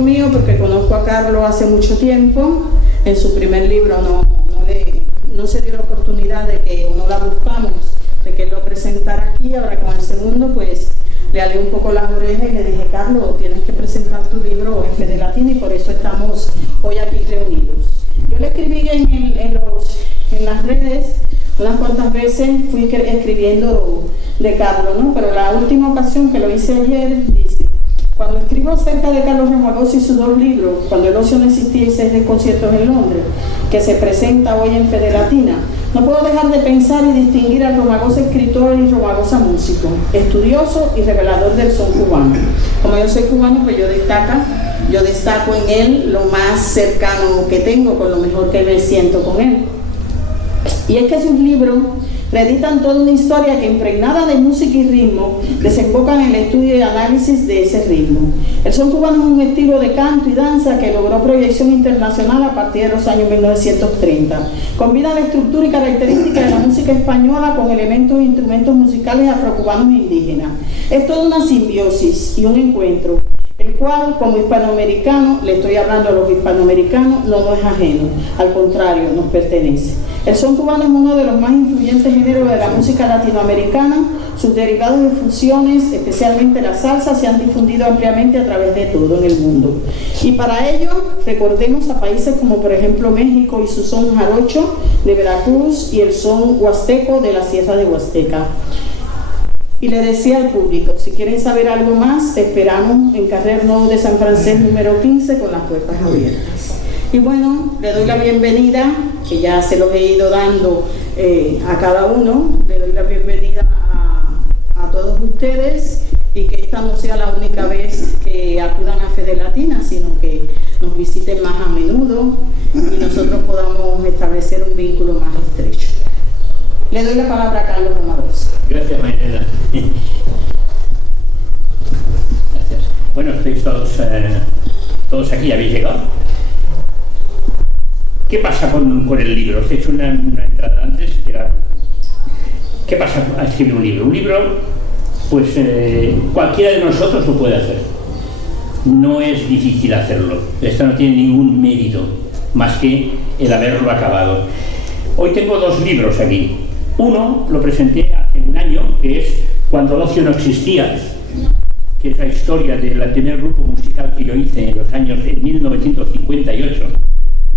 Mío, porque conozco a Carlos hace mucho tiempo. En su primer libro no se dio la oportunidad de que no la buscamos, de que él lo presentara aquí. Ahora con el segundo pues le alé un poco las orejas y le dije: Carlos, tienes que presentar tu libro en Fede Latina, y por eso estamos hoy aquí reunidos. Yo le escribí en las redes unas cuantas veces, fui escribiendo de Carlos, ¿no? Pero la última ocasión que lo hice ayer dice: cuando escribo acerca de Carlos Romagosa y sus dos libros, Cuando el ocio no existía y 6 conciertos en Londres, que se presenta hoy en Fede Latina, no puedo dejar de pensar y distinguir al Romagosa escritor y Romagosa músico, estudioso y revelador del son cubano. Como yo soy cubano, pues yo destaco en él lo más cercano que tengo, con lo mejor que me siento con él. Y es que sus libros reeditan toda una historia que, impregnada de música y ritmo, desemboca en el estudio y análisis de ese ritmo. El son cubano es un estilo de canto y danza que logró proyección internacional a partir de los años 1930. Combina la estructura y características de la música española con elementos e instrumentos musicales afrocubanos e indígenas. Es toda una simbiosis y un encuentro, el cual, como hispanoamericano, le estoy hablando a los hispanoamericanos, no es ajeno, al contrario, nos pertenece. El son cubano es uno de los más influyentes géneros de la música latinoamericana. Sus derivados y fusiones, especialmente la salsa, se han difundido ampliamente a través de todo en el mundo. Y para ello, recordemos a países como, por ejemplo, México y su son jarocho de Veracruz y el son huasteco de la Sierra de Huasteca. Y le decía al público: si quieren saber algo más, te esperamos en Carrer Nou de San Francés número 15 con las puertas abiertas. Y bueno, le doy la bienvenida, que ya se los he ido dando a cada uno. Le doy la bienvenida a todos ustedes, y que esta no sea la única vez que acudan a Fede Latina, sino que nos visiten más a menudo y nosotros podamos establecer un vínculo más estrecho. Le doy la palabra a Carlos Romagosa. Gracias, Marinela. Gracias. Bueno, estáis todos aquí, habéis llegado. ¿Qué pasa con el libro? Os he hecho una entrada antes, que era: ¿qué pasa a escribir un libro? Un libro, pues cualquiera de nosotros lo puede hacer. No es difícil hacerlo. Esto no tiene ningún mérito, más que el haberlo acabado. Hoy tengo 2 libros aquí. Uno lo presenté hace un año, que es Cuando el ocio no existía, que es la historia del primer grupo musical que yo hice en 1958.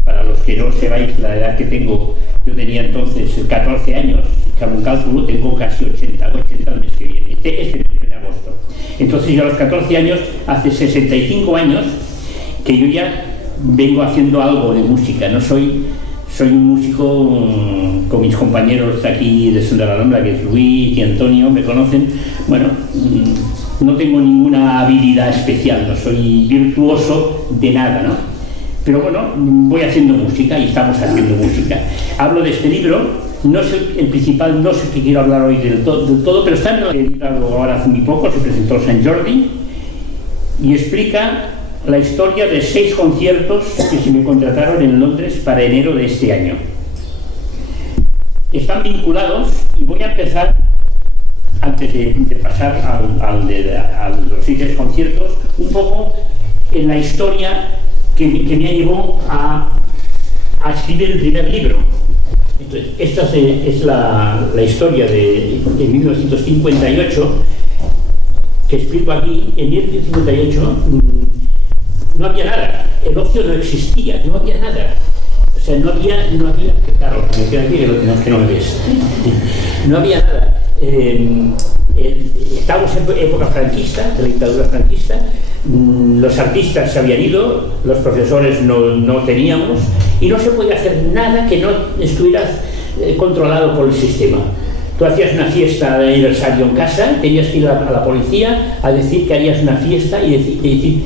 Para los que no sepáis la edad que tengo, yo tenía entonces 14 años, que hago un cálculo, tengo casi 80 el mes que viene, este mes de agosto. Entonces yo a los 14 años, hace 65 años, que yo ya vengo haciendo algo de música. No soy un músico con mis compañeros aquí de Son de la Alhambra, que es Luis y Antonio, me conocen. Bueno, no tengo ninguna habilidad especial, no soy virtuoso de nada, ¿no? Pero bueno, voy haciendo música y estamos haciendo música. Hablo de este libro, no es el principal, no sé qué quiero hablar hoy del todo, pero está editado ahora hace muy poco, se presentó en Sant Jordi, y explica la historia de 6 conciertos que se me contrataron en Londres para enero de este año. Están vinculados, y voy a empezar, antes de pasar a los 6 conciertos, un poco en la historia que me llevó a escribir el primer libro. Entonces, esta es la historia de 1958, que explico aquí. En 1958 no había nada, el ocio no existía, no había nada. O sea, no había claro, me queda aquí que no me ves. No había nada. Estábamos en época franquista, de la dictadura franquista. Los artistas se habían ido, los profesores no teníamos, y no se podía hacer nada que no estuviera controlado por el sistema. Tú hacías una fiesta de aniversario en casa, tenías que ir a la policía a decir que harías una fiesta y decir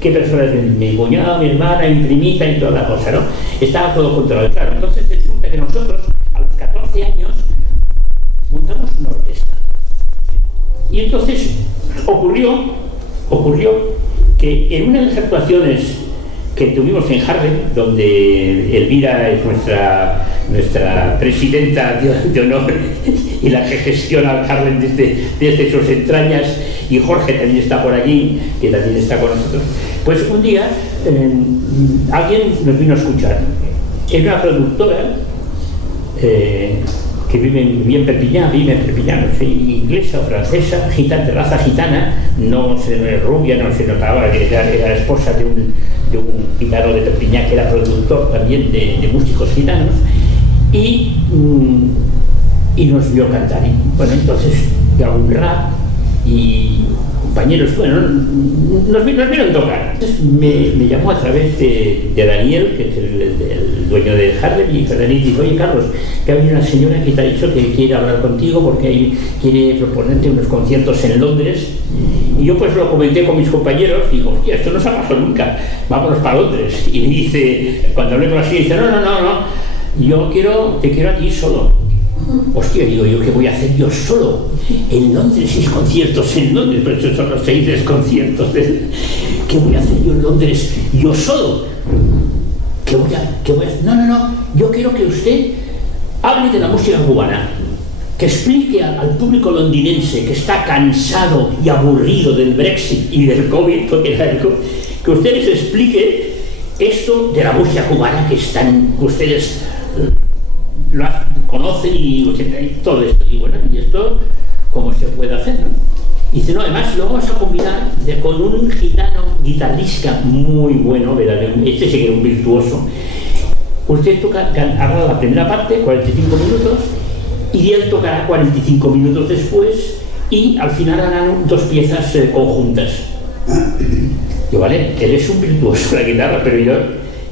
qué personas ven, mi cuñado, mi hermana, mi primita y toda la cosa, ¿no? Estaba todo controlado. Claro, entonces resulta que nosotros, a los 14 años, montamos una orquesta. Y entonces ocurrió que en una de las actuaciones que tuvimos en Harlem, donde Elvira es nuestra presidenta de honor y la que gestiona Harlem desde sus entrañas, y Jorge también está por allí, que también está con nosotros, pues un día alguien nos vino a escuchar. Era una productora que vive en Perpiñán, no sé, inglesa o francesa, de raza gitana, no rubia, no se notaba que era esposa de un gitano de Perpiñán que era productor también de músicos gitanos, y nos vio cantar. Y bueno, entonces yo hago un rap y compañeros, bueno, nos vieron tocar. Entonces me llamó a través de Daniel, que es el dueño de Harlem, y Daniel dijo: oye Carlos, que ha venido una señora que te ha dicho que quiere hablar contigo porque quiere proponerte unos conciertos en Londres. Y yo pues lo comenté con mis compañeros y digo: hostia, esto no se ha pasado nunca, vámonos para Londres. Y me dice, cuando hablé con la señora, dice: no, yo te quiero a ti solo. Hostia, digo yo, ¿qué voy a hacer yo solo? En Londres, 6 conciertos en Londres, pero estos son los 6 conciertos. ¿Qué voy a hacer yo en Londres yo solo? ¿Qué voy a hacer? No, yo quiero que usted hable de la música cubana, que explique al público londinense que está cansado y aburrido del Brexit y del COVID, que usted les explique esto de la música cubana que ustedes lo conocen y todo esto. Y bueno, ¿y esto cómo se puede hacer, no? Y dice: no, además lo vamos a combinar con un gitano guitarrista muy bueno, este sí que era un virtuoso. Usted hará la primera parte, 45 minutos, y él tocará 45 minutos después, y al final harán 2 piezas conjuntas. Yo, vale, él es un virtuoso de la guitarra, pero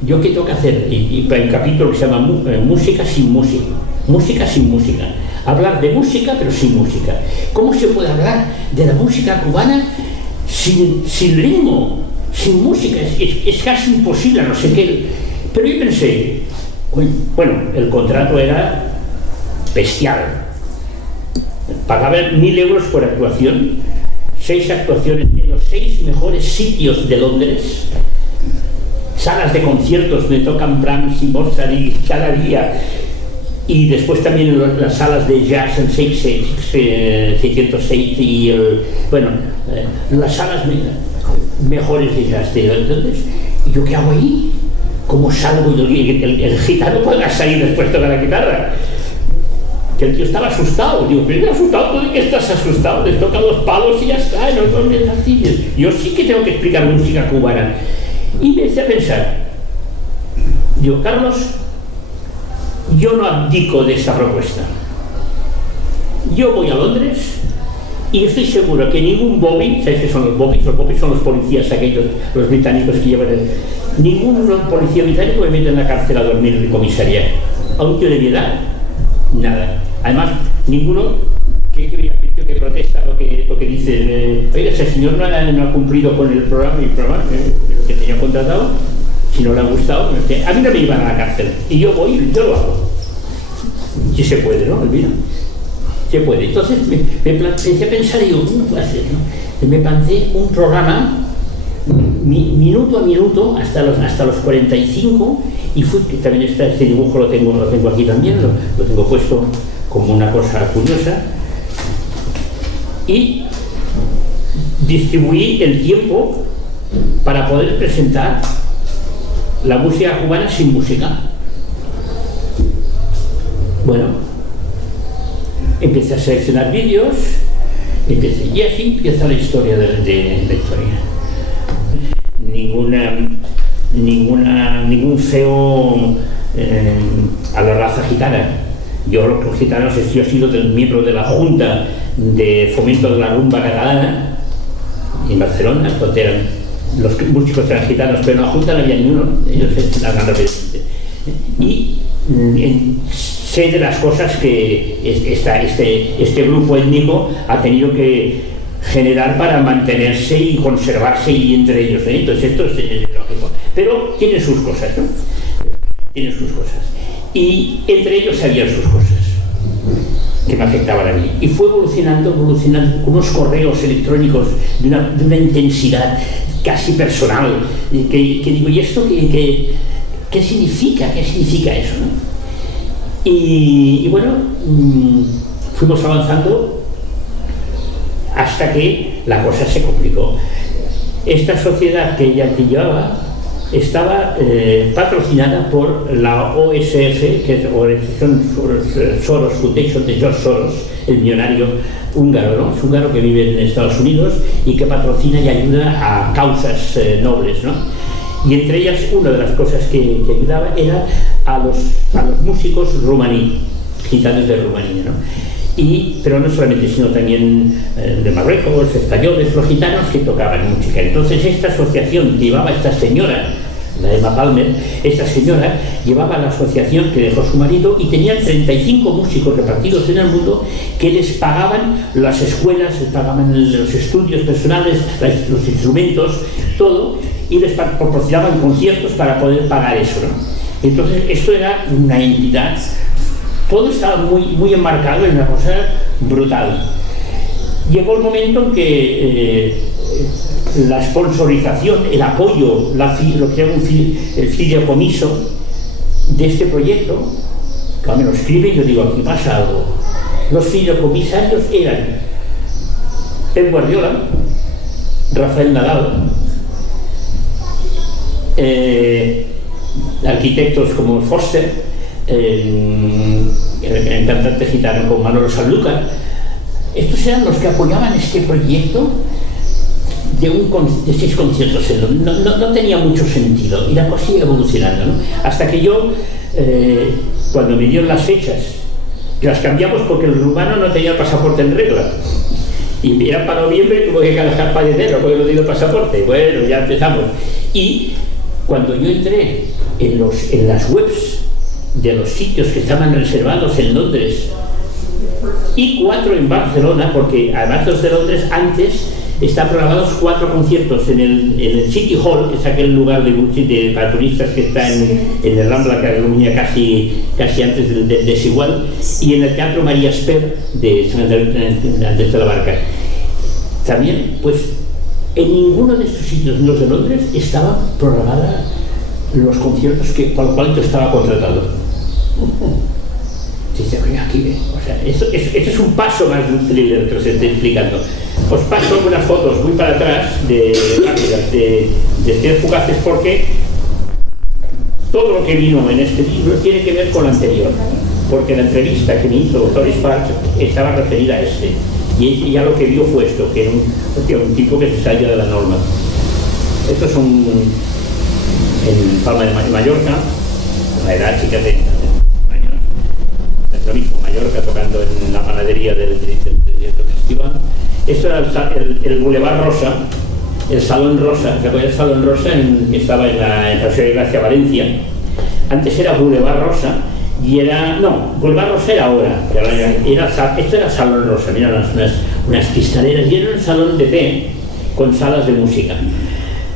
yo ¿qué tengo que hacer? Y hay un capítulo que se llama Música sin música. Música sin música. Hablar de música pero sin música. ¿Cómo se puede hablar de la música cubana sin ritmo, sin música? Es casi imposible, no sé qué. Pero yo pensé, bueno, el contrato era bestial. Pagaba 1.000 euros por actuación, 6 actuaciones en los 6 mejores sitios de Londres, salas de conciertos donde tocan Brahms y Mozart y cada día, y después también las salas de jazz en 606 y las salas mejores de jazz. Entonces, ¿yo qué hago ahí? ¿Cómo salgo? El gitano puede salir después de tocar la guitarra. Que el tío estaba asustado. Digo: pero asustado, ¿tú de qué estás asustado? Les toca 2 palos y ya está, no son sencillos. Yo sí que tengo que explicar música cubana. Y me empecé a pensar, digo: Carlos, yo no abdico de esta propuesta. Yo voy a Londres y estoy seguro que ningún bobby, ¿sabes qué son los bobbies? Los bobbies son los policías aquellos, los británicos que llevan ningún policía británico me mete en la cárcel a dormir en comisaría. A un tío de mi edad, nada. Además, ninguno que protesta lo que dice, oiga, ese señor no ha cumplido con el programa lo que tenía contratado, si no le ha gustado, a mí no me iban a la cárcel, y yo voy y yo lo hago. Si se puede, ¿no? Olvida. Se puede. Entonces me empecé a pensar y digo, ¿cómo puedo hacer, no? Me planteé un programa minuto a minuto hasta los 45, y fui, que también este dibujo lo tengo aquí también, lo tengo puesto como una cosa curiosa, y distribuí el tiempo para poder presentar la música cubana sin música. Bueno, empecé a seleccionar vídeos, y así empieza la historia de la historia. Ningún feo a la raza gitana. Los gitanos, yo he sido miembro de la Junta de Fomento de la Rumba Catalana en Barcelona, donde los músicos eran gitanos, pero en la Junta no había ni uno, ellos eran representantes. Y en sé de las cosas que este grupo étnico ha tenido que generar para mantenerse y conservarse y entre ellos, ¿eh? Entonces esto es lógico, pero tiene sus cosas, ¿no? Tiene sus cosas, y entre ellos sabían sus cosas que me afectaban a mí, y fue evolucionando con unos correos electrónicos de una intensidad casi personal, que digo, ¿y esto qué significa? ¿Qué significa eso, no? Y bueno, fuimos avanzando hasta que la cosa se complicó. Esta sociedad que ella llevaba estaba patrocinada por la OSF, que es Organización Soros Foundation de George Soros, el millonario húngaro, ¿no? Es húngaro que vive en Estados Unidos y que patrocina y ayuda a causas nobles, ¿no? Y entre ellas, una de las cosas que ayudaba era a los músicos rumaní, gitanos de Rumanía, ¿no? Pero no solamente, sino también de Marruecos, españoles, los gitanos que tocaban música. Entonces esta asociación que llevaba esta señora, la Emma Palmer, esta señora llevaba la asociación que dejó su marido, y tenían 35 músicos repartidos en el mundo que les pagaban las escuelas, les pagaban los estudios personales, los instrumentos, todo, y les proporcionaban conciertos para poder pagar eso, ¿no? Entonces esto era una entidad, todo estaba muy enmarcado en una cosa brutal. Llegó el momento en que la sponsorización, el apoyo, lo que era el fideicomiso de este proyecto, cuando me lo escriben yo digo, aquí pasa algo. Los fideicomisarios eran Pep Guardiola, Rafael Nadal, arquitectos como Foster, el cantante gitano como Manolo Sanlúcar. Estos eran los que apoyaban este proyecto de 6 conciertos. No tenía mucho sentido y la cosa iba evolucionando, ¿no? Hasta que yo, cuando me dieron las fechas, las cambiamos porque el rumano no tenía el pasaporte en regla. Y era para noviembre y tuve que dejar para enero porque no tenía el pasaporte. Bueno, ya empezamos. Y cuando yo entré en las webs de los sitios que estaban reservados en Londres y 4 en Barcelona, porque además los de Londres antes están programados 4 conciertos en el City Hall, que es aquel lugar para turistas que está en el Rambla Cataluña casi antes del Desigual, y en el Teatro María Esper de Sant Andrés de la Barca. También, pues, en ninguno de estos sitios, los de Londres, estaban programados los conciertos por los cuales yo estaba contratado. Dice, oye, aquí, o sea, esto es un paso más de un thriller que os estoy explicando. Os paso algunas fotos muy para atrás de Estrellas Fugaces, porque todo lo que vino en este libro tiene que ver con lo anterior, porque la entrevista que me hizo Doris Parks estaba referida a este, y ella lo que vio fue esto, que era un tipo que se salía de la norma. Estos son en Palma de Mallorca, una edad chica de años, es lo mismo, Mallorca tocando en la panadería del festival. Esto era el Boulevard Rosa, el Salón Rosa. ¿Se acuerda del Salón Rosa que estaba en Paseo de Gracia, Valencia? Antes era Boulevard Rosa y Boulevard Rosa era ahora. Esto era Salón Rosa, mira, unas cristaleras, y era un salón de té con salas de música.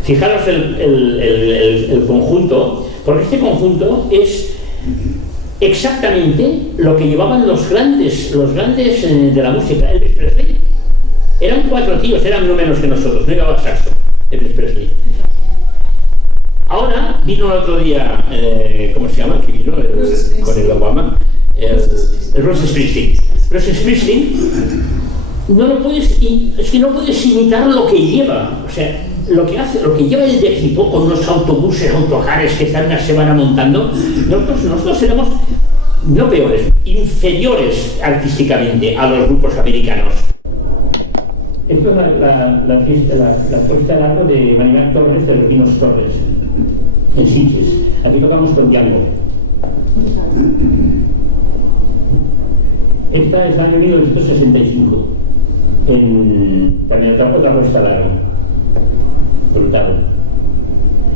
Fijaros el conjunto, porque este conjunto es exactamente lo que llevaban los grandes de la música. Elvis Presley. Eran 4 tíos, eran no menos que nosotros, no llevaba saxo, Elvis Presley. Ahora vino el otro día, ¿cómo se llama? Que vino con el Obama, el Bruce Springsteen. Bruce Springsteen, es que no puedes imitar lo que lleva, o sea, lo que lleva el de equipo con unos autobuses, autocares que están una semana montando. Nosotros seremos no peores, inferiores artísticamente a los grupos americanos. Esto es la puesta de arco de Maribel Torres, de los Pinos Torres, en Sitges. Aquí tocamos con Django. Esta es del año 1965, también otra puesta de arco. Brutal.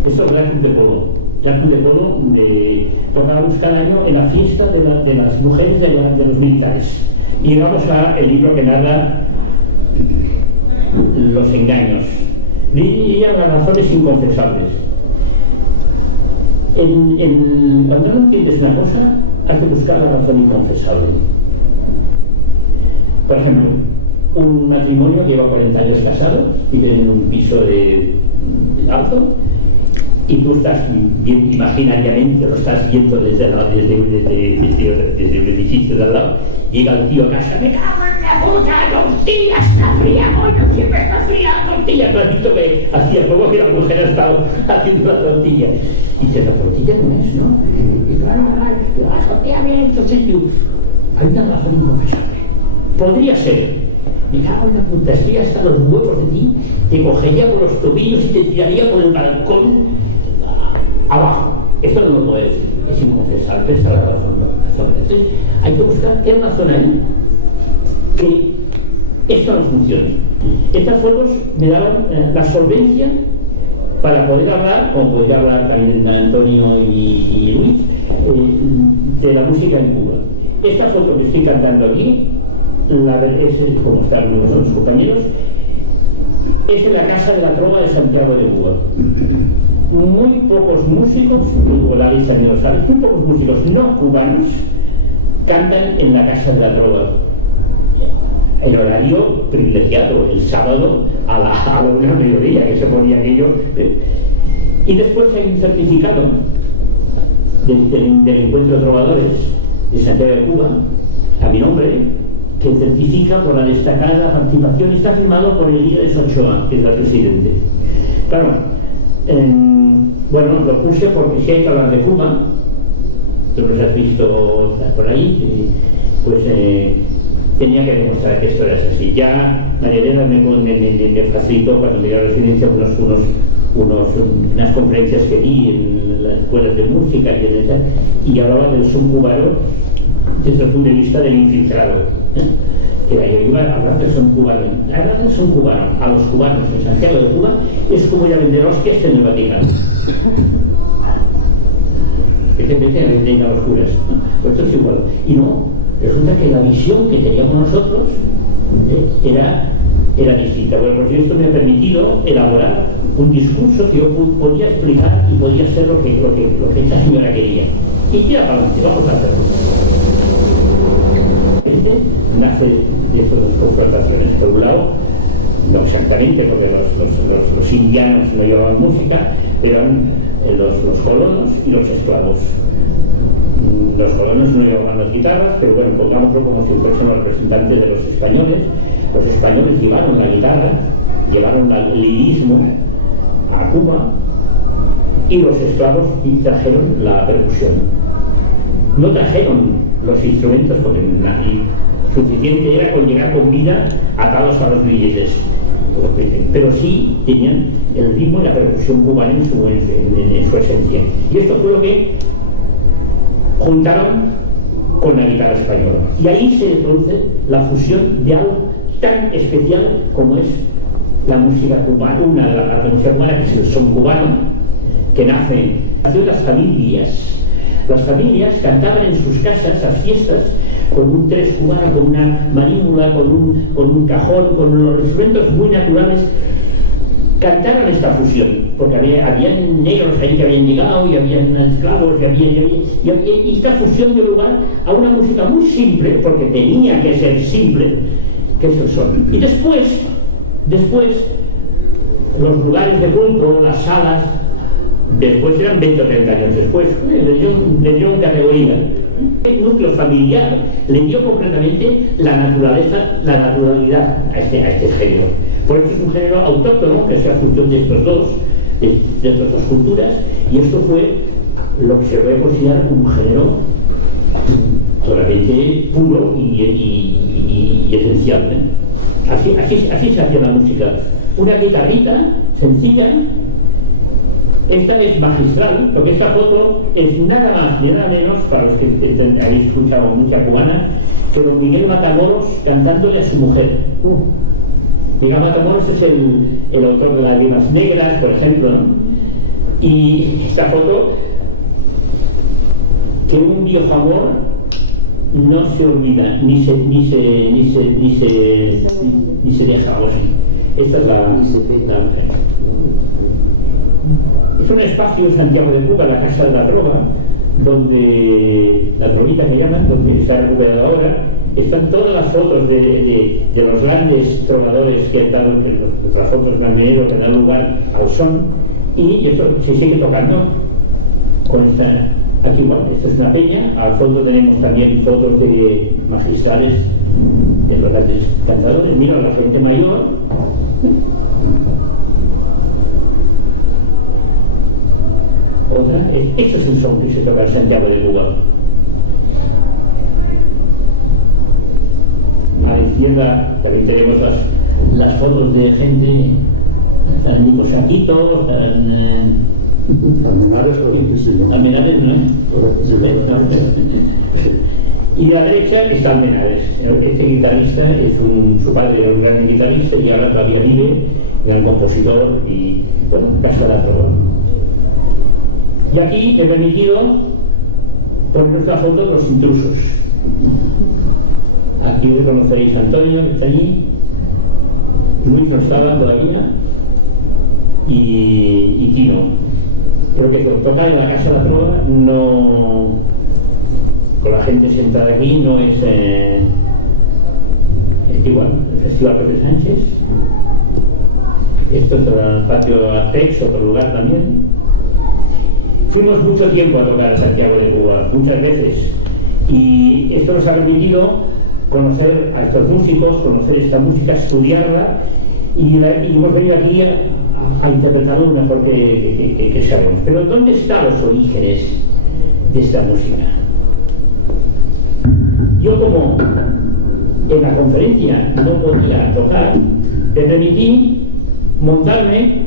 Esto es Black de Polo, de todo, tocábamos cada año en la fiesta de las mujeres de los militares. Y llegamos al libro que narra los engaños y las razones inconfesables. Cuando no entiendes una cosa, hay que buscar la razón inconfesable. Por ejemplo, un matrimonio que lleva 40 años casado y vive en un piso de alto, y tú estás bien imaginariamente, lo estás viendo desde el edificio de al lado. Llega el tío a casa: me cago en la puta, la tortilla está fría, coño, siempre está fría la tortilla. ¿Tú has visto que hacía poco que la mujer ha estado haciendo la tortilla? Y dice: la tortilla no es, ¿no? Y claro, la tortilla bien. Entonces hay una razón inconfesable. Podría ser: me cago en la puta, estoy hasta los huevos de ti, te cogería por los tobillos y te tiraría por el balcón abajo. Esto no lo puedo decir, es inconfesable, esta es la razón. Entonces hay que buscar qué razón hay que esto no funcione. Estas fotos me daban la solvencia para poder hablar, como podría hablar también Antonio y Luis, de la música en Cuba. Esta foto que estoy cantando aquí, es como están los compañeros, es en la Casa de la Trova de Santiago de Cuba. Muy pocos músicos, la lista no lo sabe, muy pocos músicos no cubanos cantan en la Casa de la Trova. El horario privilegiado, el sábado a la 1 del mediodía, que se ponía aquello. Y después hay un certificado del Encuentro de Trovadores de Santiago de Cuba, a mi nombre, que certifica por la destacada participación. Está firmado por Elías Ochoa, que es el presidente. Claro, bueno, lo puse porque si hay que hablar de Cuba, tú los has visto por ahí, pues tenía que demostrar que esto era así. Ya María Elena me facilitó cuando llegué a la residencia unas conferencias que di en las escuelas de música y hablaba del son cubano desde el punto de vista del infiltrado. Que yo iba a hablar del son cubano. Hablar del son cubano a los cubanos en Santiago de Cuba es como ir a vender hostias en el Vaticano. Vete a vender a los curas. Pues esto es igual. Y no, resulta que la visión que teníamos nosotros era distinta. Bueno, pues esto me ha permitido elaborar un discurso que yo podía explicar y podía ser lo que esta señora quería. Y tira para adelante, vamos a hacerlo. Nace de estas dos confrontaciones. Por un lado, no exactamente, porque los indianos no llevaban música, eran los colonos y los esclavos. Los colonos no llevaban las guitarras, pero bueno, pongámoslo como si fuesen los representantes de los españoles. Los españoles llevaron la guitarra, llevaron el lirismo a Cuba, y los esclavos trajeron la percusión. No trajeron los instrumentos con el nazi. Suficiente era con llegar con vida atados a los billetes, pero sí tenían el ritmo y la percusión cubana en su esencia. Y esto fue lo que juntaron con la guitarra española. Y ahí se produce la fusión de algo tan especial como es la música cubana, una de la música cubana, que es el son cubano, que nace de las familias. Las familias cantaban en sus casas a fiestas con un tres cubano, con una marímbula, con un cajón, con los instrumentos muy naturales. Cantaron esta fusión, porque habían negros ahí que habían llegado, y habían esclavos, y esta fusión dio lugar a una música muy simple, porque tenía que ser simple, que es el son. Y después, los lugares de culto, las salas, después eran 20 o 30 años después, le dieron categoría. El núcleo familiar le dio concretamente la naturalidad a este género. Por eso es un género autóctono, que es la fusión de estas dos culturas, y esto fue lo que se puede considerar un género totalmente puro y esencial. Así se hacía la música. Una guitarrita sencilla, esta es magistral, porque esta foto es nada más ni nada menos, para los que habéis escuchado música cubana, que don Miguel Matamoros cantándole a su mujer. Miguel Matamoros es el autor de Lágrimas Negras, por ejemplo, ¿no? Y esta foto que un viejo amor no se olvida, ni se deja, algo así. Esta es la es un espacio en Santiago de Cuba, la Casa de la Droga, donde la droguita que llaman, donde está recuperada ahora. Están todas las fotos de los grandes trovadores que han dado, las fotos blanco y negro que dan lugar al son, y esto se sigue tocando con esta. Aquí, bueno, esto es una peña, al fondo tenemos también fotos de magistrales de los grandes cantadores. Mira, la gente mayor. Otra, esto es el son que se toca en Santiago de Cuba. A la izquierda también tenemos las fotos de gente, están Nico Saquito, están Almenares, ¿no? Y a la derecha está Almenares. Este guitarrista es su padre era un gran guitarrista y ahora todavía vive, gran compositor y, bueno, Casa de la Trova. Y aquí he permitido poner la foto de los intrusos. Aquí reconoceréis a Antonio, que está allí. Luis no estaba todavía. Y Tino. Creo que tocar en la Casa de la Trova no, con la gente sentada aquí, no es igual. El Festival Pepe Sánchez, esto es el patio Artex, otro lugar también. Fuimos mucho tiempo a tocar a Santiago de Cuba, muchas veces, y esto nos ha permitido conocer a estos músicos, conocer esta música, estudiarla, y hemos venido aquí a interpretarlo lo mejor que sabemos. Pero ¿dónde están los orígenes de esta música? Yo, como en la conferencia no podía tocar, me permití montarme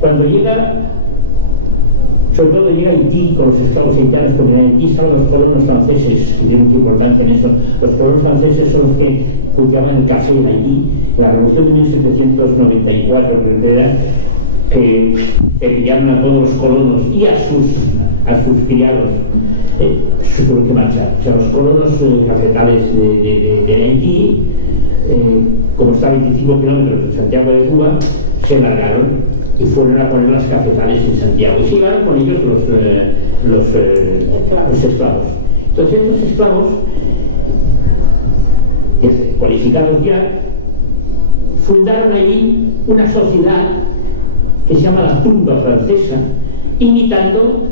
cuando llega, sobre todo llega Haití con los esclavos haitianos, porque en Haití estaban los colonos franceses, que tienen mucha importancia en eso. Los colonos franceses son los que cultivaban el café en Haití. En la revolución de 1794, que pillaron a todos los colonos y a sus criados, se tuvieron que marchar. O sea, los colonos cafetales de Haití, como está a 25 kilómetros de Santiago de Cuba, se largaron y fueron a poner las cafetales en Santiago y se llevaron con ellos los esclavos. Entonces estos esclavos, cualificados ya, fundaron allí una sociedad que se llama la tumba francesa, imitando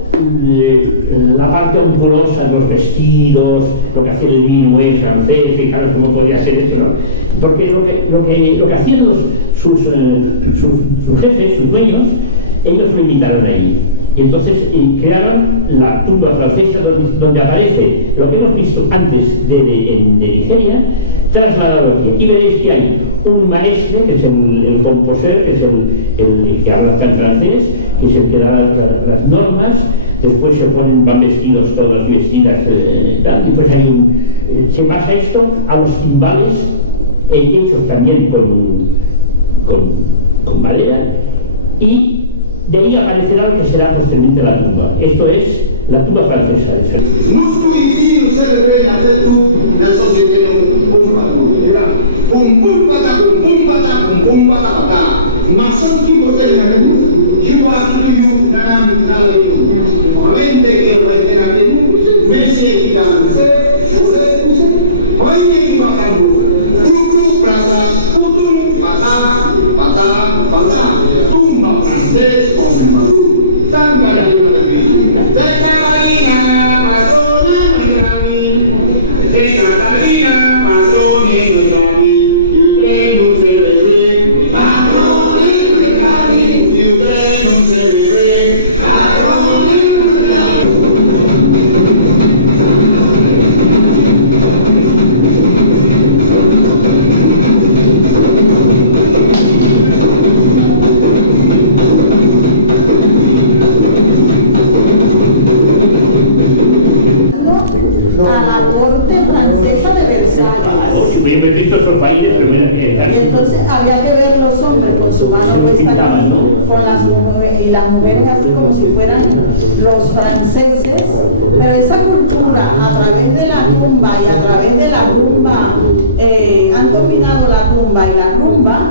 la parte ondulosa de los vestidos, lo que hacía el vino francés, fijaros cómo podía ser esto, ¿no? Porque lo que hacían sus jefes, sus dueños, ellos lo imitaron ahí. Y entonces crearon la tumba francesa donde aparece lo que hemos visto antes de Nigeria, trasladado aquí. Aquí veréis que hay un maestre, que es el compositor, que es el que habla en francés, que es el que da las normas. Después van vestidos todas vestidas, y pues se basa esto a los timbales, hechos también con madera, y de ahí aparecerá lo que será posteriormente la tumba. Esto es la tumba francesa. Thank you. hubiera visto otros bailes, pero entonces había que ver los hombres con su mano puesta aquí, con las mujeres, y las mujeres así como si fueran los franceses, pero esa cultura a través de la rumba y a través de la rumba han combinado la rumba y la rumba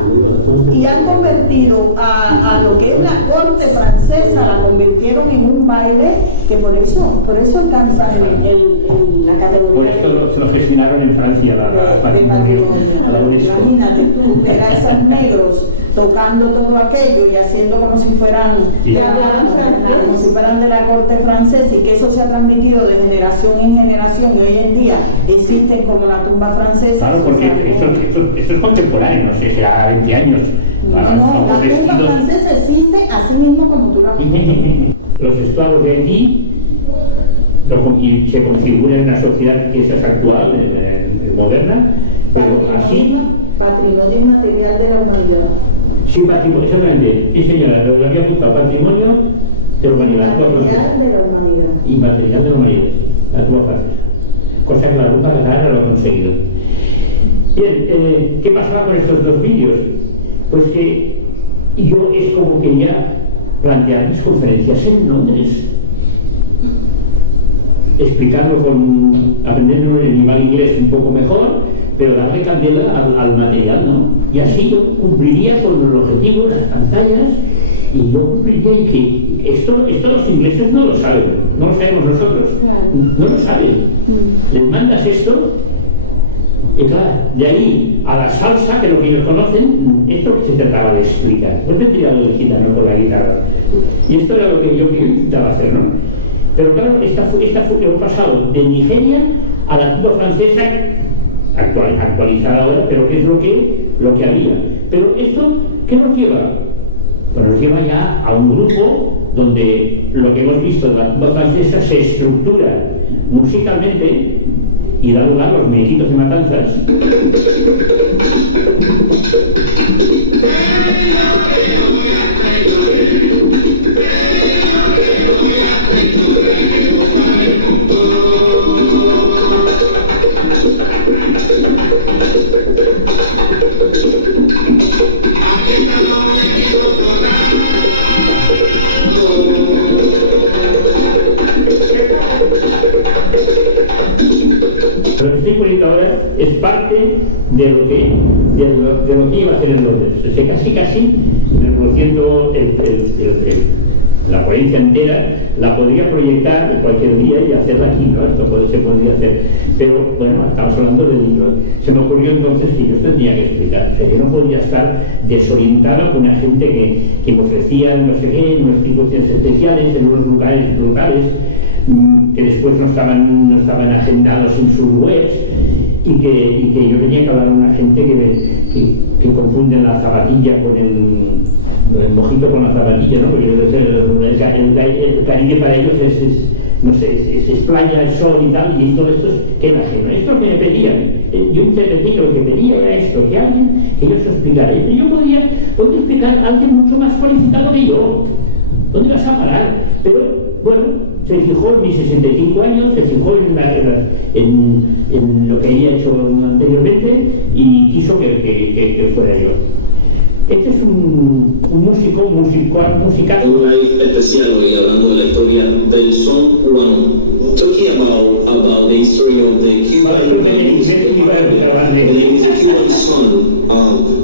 y han convertido a lo que es la corte francesa, la convirtieron en un baile que por eso alcanza la categoría. Por eso se lo gestionaron en Francia, de patrimonio. Imagínate tú, ver a esos negros tocando todo aquello y haciendo como si fueran de la corte francesa, y que eso se ha transmitido de generación en generación, y hoy en día existen como la tumba francesa. Claro, porque esto es contemporáneo, no sé, será 20 años. No, la tumba francesa existe así mismo como tú la ves. Los esclavos de aquí se configuran en una sociedad que es actual, moderna, pero así. Patrimonio inmaterial de la humanidad. Sí, patrimonio, exactamente. Sí, señora, lo había apuntado, patrimonio de la humanidad. Inmaterial de la humanidad. Inmaterial de la humanidad, la tumba francesa. Cosa que la ruta catalana lo ha conseguido. Bien, ¿qué pasaba con estos dos vídeos? Pues que yo es como quería plantear mis conferencias en Londres, explicarlo aprendiendo el idioma inglés un poco mejor, pero darle candela al material, ¿no? Y así yo cumpliría con los objetivos, las pantallas, y yo cumpliría, y que esto los ingleses no lo saben, no lo sabemos nosotros, no lo saben. Les mandas esto, y claro, de ahí a la salsa, que es lo que ellos conocen, esto que se trataba de explicar. Yo tendría el gitano con la guitarra, y esto era lo que yo intentaba hacer, ¿no? Pero claro, esta fue el pasado de Nigeria a la tumba francesa, actualizada ahora, pero que es lo que había. Pero esto, ¿qué nos lleva? Pues nos lleva ya a un grupo donde lo que hemos visto en la tumba francesa se estructura musicalmente y da lugar a los muñequitos de matanzas. Lo que estoy poniendo ahora es parte de lo que iba a hacer en Londres. O sea, casi reproduciendo la ponencia entera, la podría proyectar cualquier día y hacerla aquí, ¿no? Esto se podría hacer. Pero bueno, estamos hablando del libro. Se me ocurrió entonces que yo tenía que explicar. O sea, yo no podía estar desorientada con una gente que me ofrecía no sé qué, unas circunstancias especiales en unos lugares brutales, que después no estaban agendados en sus webs, y que yo tenía que hablar con una gente que confunden la zapatilla con el mojito con la zapatilla, ¿no? Porque el Caribe para ellos es playa, el sol y tal, y todo esto queda ajeno. Esto es lo que me pedían. Yo muchas veces lo que pedía era esto, que ellos se explicara. Y yo podía explicar a alguien mucho más cualificado que yo. ¿Dónde vas a parar? Pero bueno, se fijó en mis 65 años, se fijó en lo que había hecho anteriormente y quiso que fuera yo. Este es un musicazo. Un live especial hoy hablando de la historia del son cubano. Talking about the history of the Cuban music. The name is the Cuban son,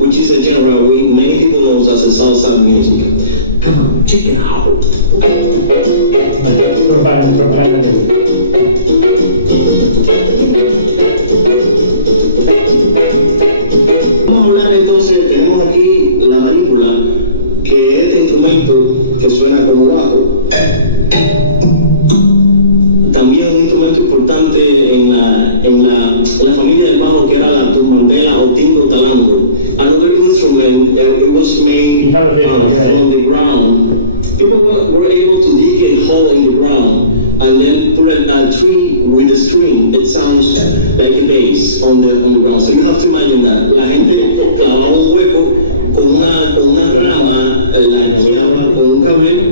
which is a genre many people know as a salsa music. Come on, check it out. Vamos a hablar entonces, tenemos aquí la manípula, que es este instrumento que suena como bajo. También un instrumento importante en la familia del bajo, que era la tumbandela o tingo talango. Another instrument, it was made from the ground. People were able to dig a hole in the ground and then put a tree with a string. It sounds like a bass on the ground. So you have to imagine that. La gente clavaba un hueco con una rama, la guiaba con un cable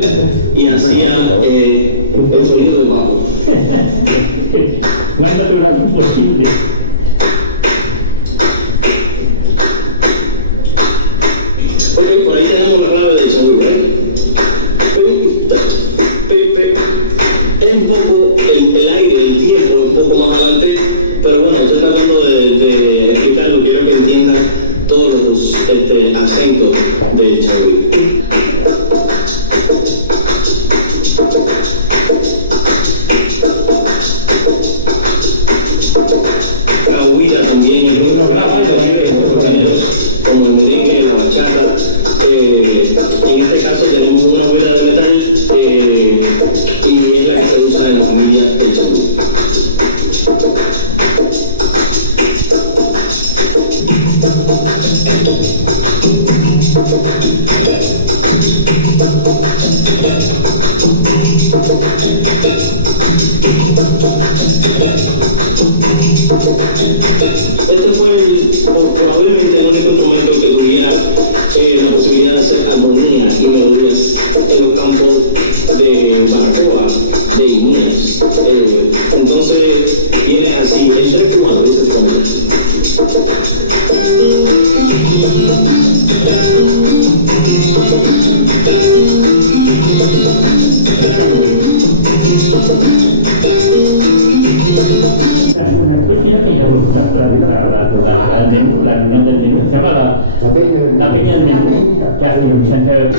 y hacía el sonido del bajo. Este fue probablemente el único instrumento que tuviera la posibilidad de hacer armonía y melodías en los campos de Baracoa, de Inés. Entonces viene así, el 3-4 dice la peña del menú que hace un centro.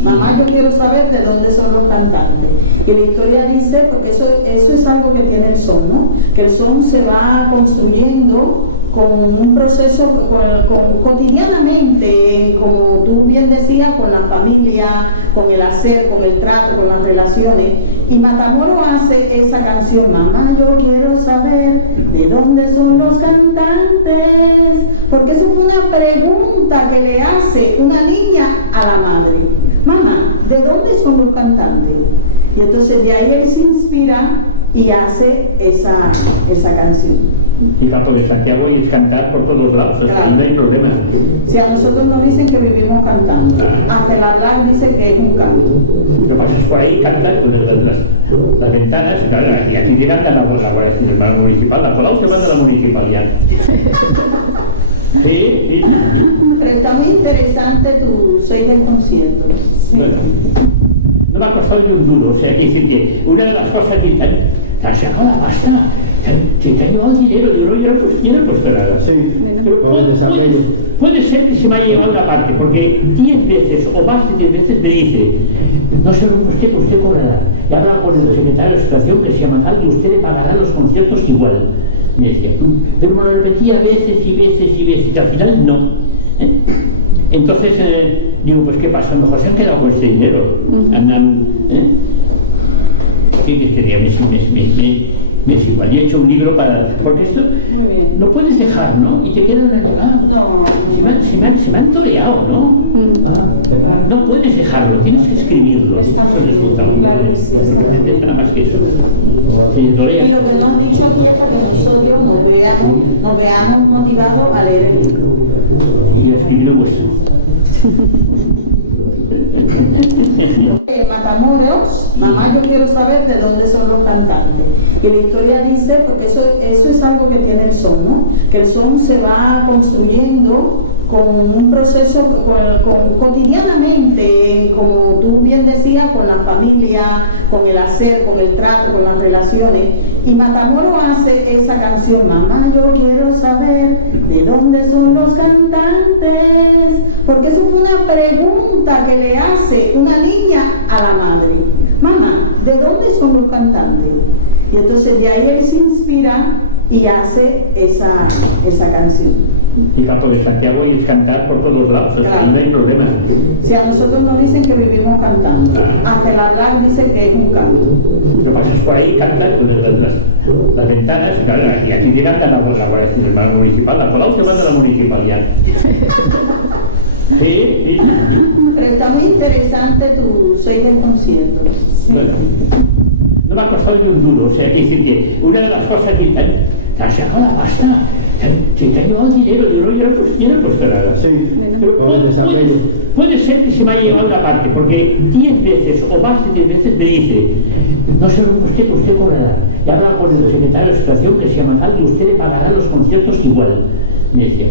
Mamá, yo quiero saber de dónde son los cantantes. Y la historia dice, porque eso es algo que tiene el son, ¿no? Que el son se va construyendo con un proceso, cotidianamente, como tú bien decías, con la familia, con el hacer, con el trato, con las relaciones. Y Matamoros hace esa canción, Mamá, yo quiero saber de dónde son los cantantes, porque eso fue una pregunta que le hace una niña a la madre. Mamá, ¿de dónde son los cantantes? Y entonces de ahí él se inspira y hace esa canción. Y Papo de Santiago es cantar por todos lados, claro. No hay problema. Si a nosotros nos dicen que vivimos cantando, hasta el hablar dice que es un canto. Lo que pasa es que por ahí cantan las ventanas, y aquí llegan a la Guardia Civil Municipal, la Colau se manda a la municipalidad. Sí. Pero está muy interesante tu 6 del concierto. Sí. Bueno, no me ha costado ni un duro, o sea, que decir que una de las cosas que te han sacado la pasta, te han llevado el dinero, yo no he puesto nada. Sí. Pero puede ser que se me haya llevado una parte, porque 10 veces o más de 10 veces me dice, no se preocupe usted cobrará. Y habla con el secretario de situación que se llama tal y usted le pagará los conciertos igual. Me decía, pero me lo repetía veces y veces y veces, y al final no. Entonces, digo, pues ¿qué pasa? A lo mejor se han quedado con este dinero. Andan, ¿qué quería? Me es igual. Yo he hecho un libro para... Porque esto lo puedes dejar, ¿no? Y te queda una... no, se me han toreado, ¿no? No puedes dejarlo, tienes que escribirlo. Eso resulta muy bien. No nada más que eso. Se torea. Y lo que nos han dicho aquí es para que nosotros nos veamos motivados a leer el libro. Y a escribir lo vuestro. Matamoros, Mamá, yo quiero saber de dónde son los cantantes. Y la historia dice, porque eso es algo que tiene el son, ¿no? Que el son se va construyendo con un proceso, cotidianamente, como tú bien decías, con la familia, con el hacer, con el trato, con las relaciones. Y Matamoros hace esa canción, Mamá, yo quiero saber de dónde son los cantantes, porque eso fue una pregunta que le hace una niña a la madre. Mamá, ¿de dónde son los cantantes? Y entonces de ahí él se inspira y hace esa canción. Y Papo de Santiago es cantar por todos lados, claro. No hay problema. Si a nosotros nos dicen que vivimos cantando, hasta el hablar dice que es un canto. Lo que pasa es que por ahí cantan las ventanas, y aquí llegan a la Guardia Civil Municipal, la Colau se manda a la municipalidad. Sí. Pero está muy interesante tu 6 del concierto. Sí. Bueno, no me ha costado ni un duro, o sea, que decir que una de las cosas que te han sacado la pasta, te han llevado el dinero, yo no he puesto nada. Sí. Pero puede ser que se me haya llevado una parte, porque 10 veces o más de 10 veces me dice, no se preocupe usted cobrará. Y habla con el secretario de situación que se llama tal y usted le pagará los conciertos igual. Me decía,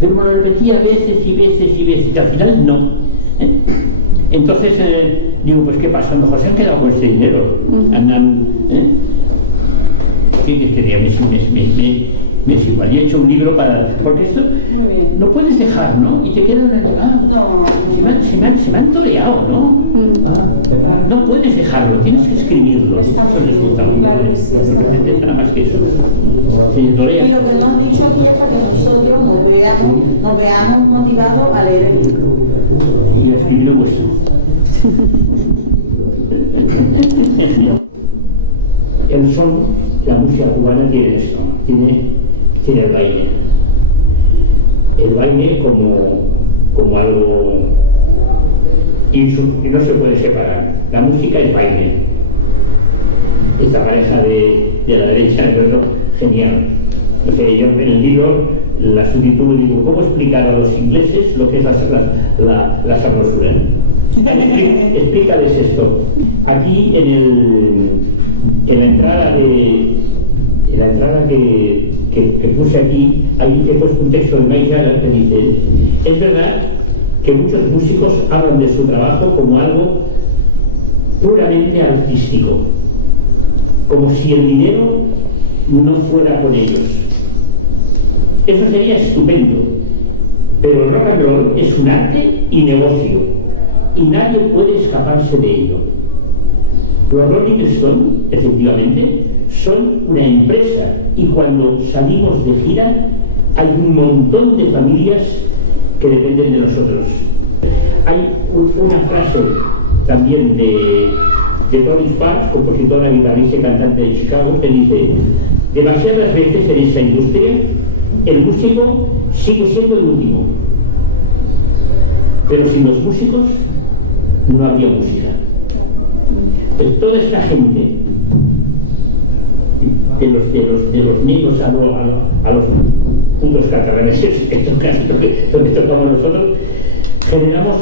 pero me lo repetía veces y veces y veces, y al final no. Entonces, digo, pues ¿qué pasa? A lo mejor se han quedado con este dinero. Andan, ¿qué quería? Me es igual. Yo he hecho un libro para... Porque esto lo puedes dejar, ¿no? Y te queda una... no, se me han toreado, ¿no? No puedes dejarlo, tienes que escribirlo. Eso resulta muy bien. Nada más que eso. Se torea. Y lo que nos han dicho aquí es para que nosotros nos veamos motivados a leer el libro. Y a escribir lo vuestro. canción, la música cubana tiene esto, tiene el baile. El baile como algo y no se puede separar. La música es baile. Esta pareja de la derecha, genial. O sea, yo en el libro la subtítulo digo, ¿cómo explicar a los ingleses lo que es la sabrosura? Explícales esto. Aquí en la entrada que puse aquí, ahí he puesto un texto de Mike Jagger que dice: es verdad que muchos músicos hablan de su trabajo como algo puramente artístico, como si el dinero no fuera con ellos. Eso sería estupendo, pero el rock and roll es un arte y negocio, y nadie puede escaparse de ello. Los Rolling Stones, efectivamente, son una empresa, y cuando salimos de gira hay un montón de familias que dependen de nosotros. Hay una frase también de Tony Sparks, compositora, guitarrista y cantante de Chicago, que dice: demasiadas veces en esta industria el músico sigue siendo el último, pero sin los músicos no habría música. Entonces, toda esta gente, de los negros a los puntos catalaneses, que tocamos nosotros, generamos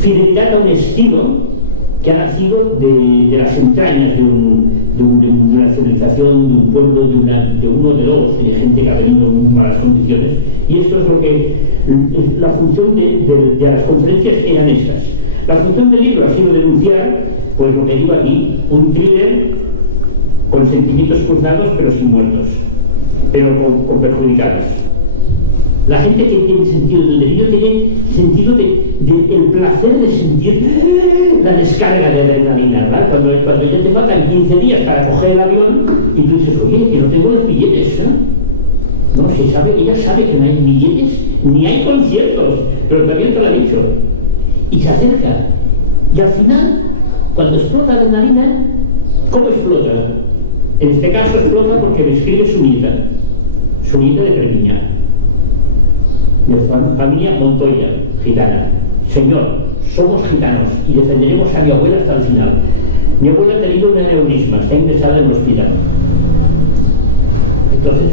fidelidad a un estilo que ha nacido de las entrañas de una civilización, de un pueblo, de uno de dos, de gente que ha venido en muy malas condiciones. Y esto es lo que la función de las conferencias eran esas. La función del libro ha sido denunciar, pues lo que digo aquí, un thriller con sentimientos cruzados pero sin muertos, pero con perjudicados. La gente que tiene sentido del delirio tiene sentido del placer de sentir la descarga de adrenalina, ¿verdad? Cuando ya te faltan 15 días para coger el avión y tú dices, oye, que no tengo los billetes, ¿no? No, ella sabe que no hay billetes ni hay conciertos, pero también te lo ha dicho. Y se acerca. Y al final, cuando explota la adrenalina, ¿cómo explota? En este caso explota porque me escribe su nieta de Perpiñán, de familia Montoya, gitana. Señor, somos gitanos y defenderemos a mi abuela hasta el final. Mi abuela ha tenido un aneurisma, está ingresada en el hospital. Entonces,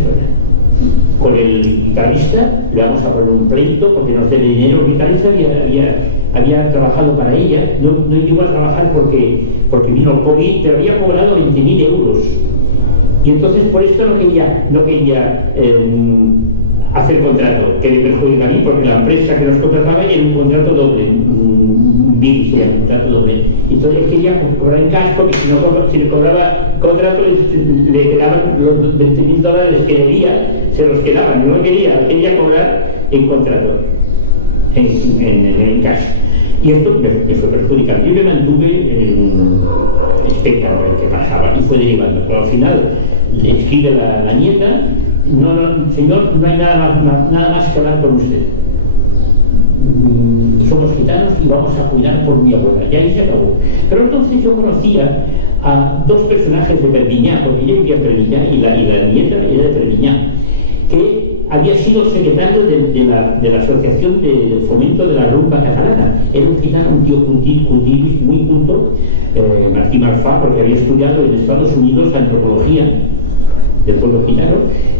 con el guitarrista le vamos a poner un pleito porque nos debe dinero. El guitarrista había trabajado para ella, no llegó a trabajar porque vino el COVID, pero había cobrado 20.000 euros. Y entonces por esto no quería hacer contrato, que me perjudica a mí, porque la empresa que nos contrataba era un contrato doble, un bill, sería un contrato doble. Entonces él quería cobrar en cash, porque si le cobraba contrato le quedaban los $20.000 que debía, se los quedaban. No quería cobrar en contrato, en cash. Y esto me fue perjudicando. Yo me mantuve expectante en qué pasaba y fue derivando. Pero al final le escribe la nieta: no, señor, no hay nada más que hablar con usted. Somos gitanos y vamos a cuidar por mi abuela. Y ahí se acabó. Pero entonces yo conocía a dos personajes de Perpiñán, porque yo vivía en Perpiñán y la nieta era de Perpiñán, que había sido secretario de la Asociación del Fomento de la Rumba Catalana. Era un gitano, un tío cultivista, muy culto, Martí Marfà, porque había estudiado en Estados Unidos antropología del pueblo gitano,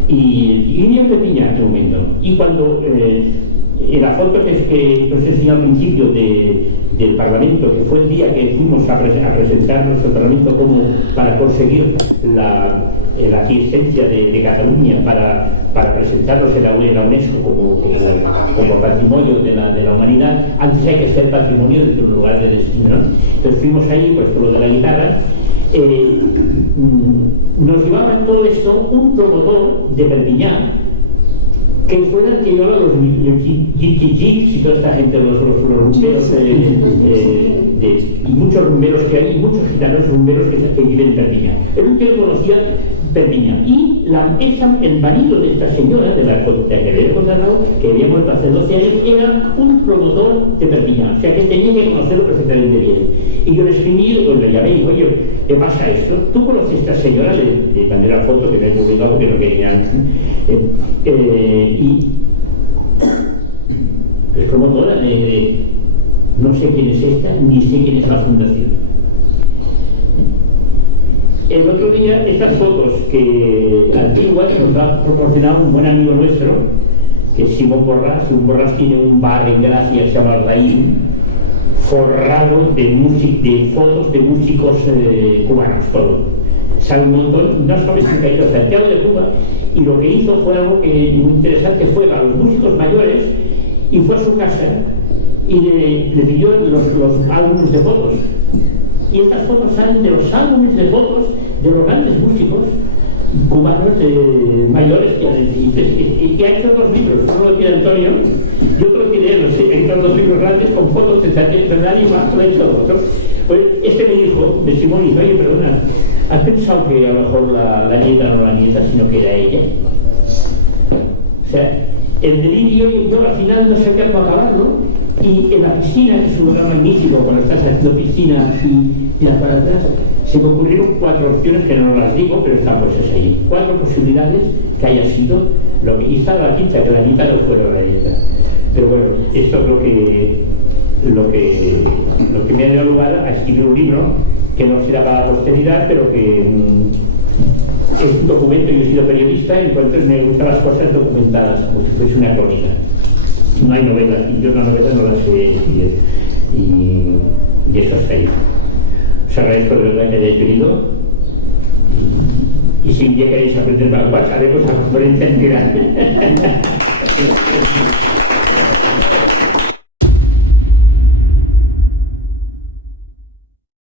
y vivía en Perpiñán en aquel momento. Y cuando en la foto que os enseñé al principio del Parlamento, que fue el día que fuimos a presentarnos al Parlamento como para conseguir la aquiescencia de Cataluña para presentarnos en la UNESCO como patrimonio de la humanidad. Antes hay que ser patrimonio de tu lugar de destino, ¿no? Entonces fuimos ahí, pues por lo de la guitarra. Nos llevaba en todo esto un promotor de Perpiñán, que fue el que llevaba los Jigs y toda esta gente, los rumberos, y muchos rumberos que hay, y muchos gitanos rumberos que viven en Perpiñán. Era un que conocía Perpiñán. Y el marido de esta señora, de la que le había contratado, que había muerto hace 12 años, era un promotor de Perpiñán, o sea que tenía que conocerlo perfectamente bien. Y yo le escribí, pues le llamé y digo, oye, ¿qué pasa esto? ¿Tú conoces a esta señora de manera foto que me he publicado, que no querían? Y es promotora no sé quién es esta, ni sé quién es la fundación. El otro día, estas fotos antiguas que nos ha proporcionado un buen amigo nuestro, que es Simón Borrás. Simón Borrás tiene un bar en Gracia que se llama Raín, forrado de fotos de músicos cubanos, todo. Sabe un montón, no sabes si ha ido a Santiago de Cuba, y lo que hizo fue algo muy interesante, fue a los músicos mayores y fue a su casa y le pidió los álbumes de fotos. Y estas fotos salen de los álbumes de fotos de los grandes músicos cubanos mayores que ha hecho 2 libros. Uno lo tiene Antonio y otro tiene él. Ha hecho 2 libros grandes con fotos de nadie más, lo ha hecho otro. Pues este me dijo, de Simón, dijo, oye, perdona, ¿has pensado que a lo mejor la nieta no la nieta, sino que era ella? O sea, el delirio, yo al final no sé qué cómo acabarlo. Y en la piscina, que es un lugar magnífico, cuando estás haciendo piscina y las para atrás, se me ocurrieron 4 opciones que no las digo, pero están puestas ahí. 4 posibilidades que haya sido lo que hizo la quinta, que la nieta no fuera la nieta. Pero bueno, esto es lo que me ha dado lugar a escribir un libro que no será para la posteridad, pero que es un documento. Yo he sido periodista y entonces me gustan las cosas documentadas, como si fuese una crónica. No hay novelas, y yo las novelas no las sé escribir, y eso está ahí. Os agradezco de verdad que hayáis venido, y si un día queréis aprender más, haremos la conferencia entera.